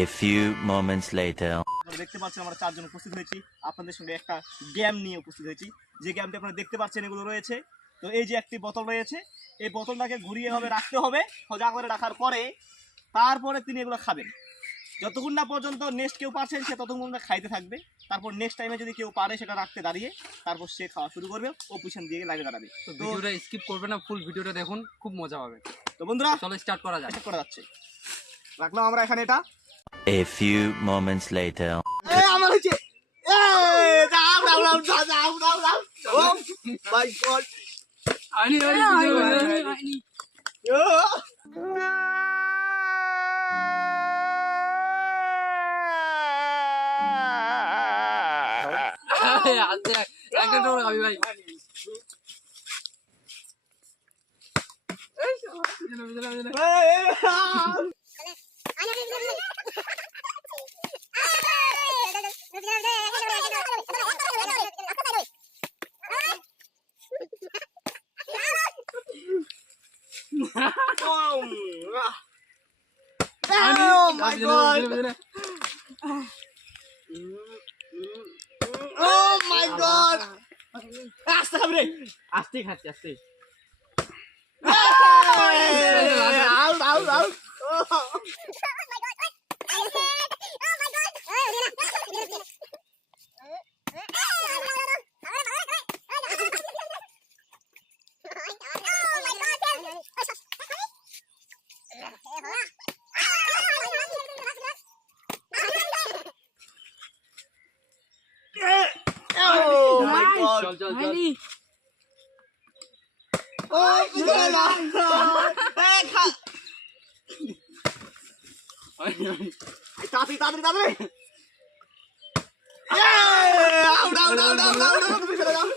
A few moments later. দেখতে পাচ্ছেন আমরা চারজন উপস্থিত হয়েছি আপনাদের সঙ্গে একটা গেম নিয়ে উপস্থিত হয়েছি যে গেমটি আপনারা দেখতে পাচ্ছেন এগুলো রয়েছে। তো এই যে একটি বোতল রয়েছে, এই বোতলটাকে ঘুরিয়ে হবে রাখতে হবে, সোজা করে রাখার পরে তারপরে তিনি এগুলো খাবেন। যতক্ষণ না পর্যন্ত নেক্সট কেউ পারছেন সে ততক্ষণ পর্যন্ত খাইতে থাকবে। তারপর নেক্সট টাইমে যদি কেউ পারে সেটা রাখতে দাঁড়িয়ে তারপর সে খাওয়া শুরু করবে ও পিছন দিয়ে লাইনে দাঁড়াবে। তো ভিডিওটা স্কিপ করবে না, ফুল ভিডিওটা দেখুন, খুব মজা হবে। তো বন্ধুরা চলো স্টার্ট করা যাক। করা যাচ্ছে। রাখলাম আমরা এখানে এটা। A few moments later. আমার হচ্ছে দাও দাও দাও দাও দাও দাও। ও মাই গড। আইনি আচ্ছা একটা তো আমি ভাই Oh my god. Oh my god. আস্তে খাবি রে। আস্তে খাচ্ছি আস্তে। Out out out. Oh my god. চল চল চল। Oh my god. এই খা। তাড়াতাড়ি তাড়াতাড়ি তাড়াতাড়ি। Out out out out out.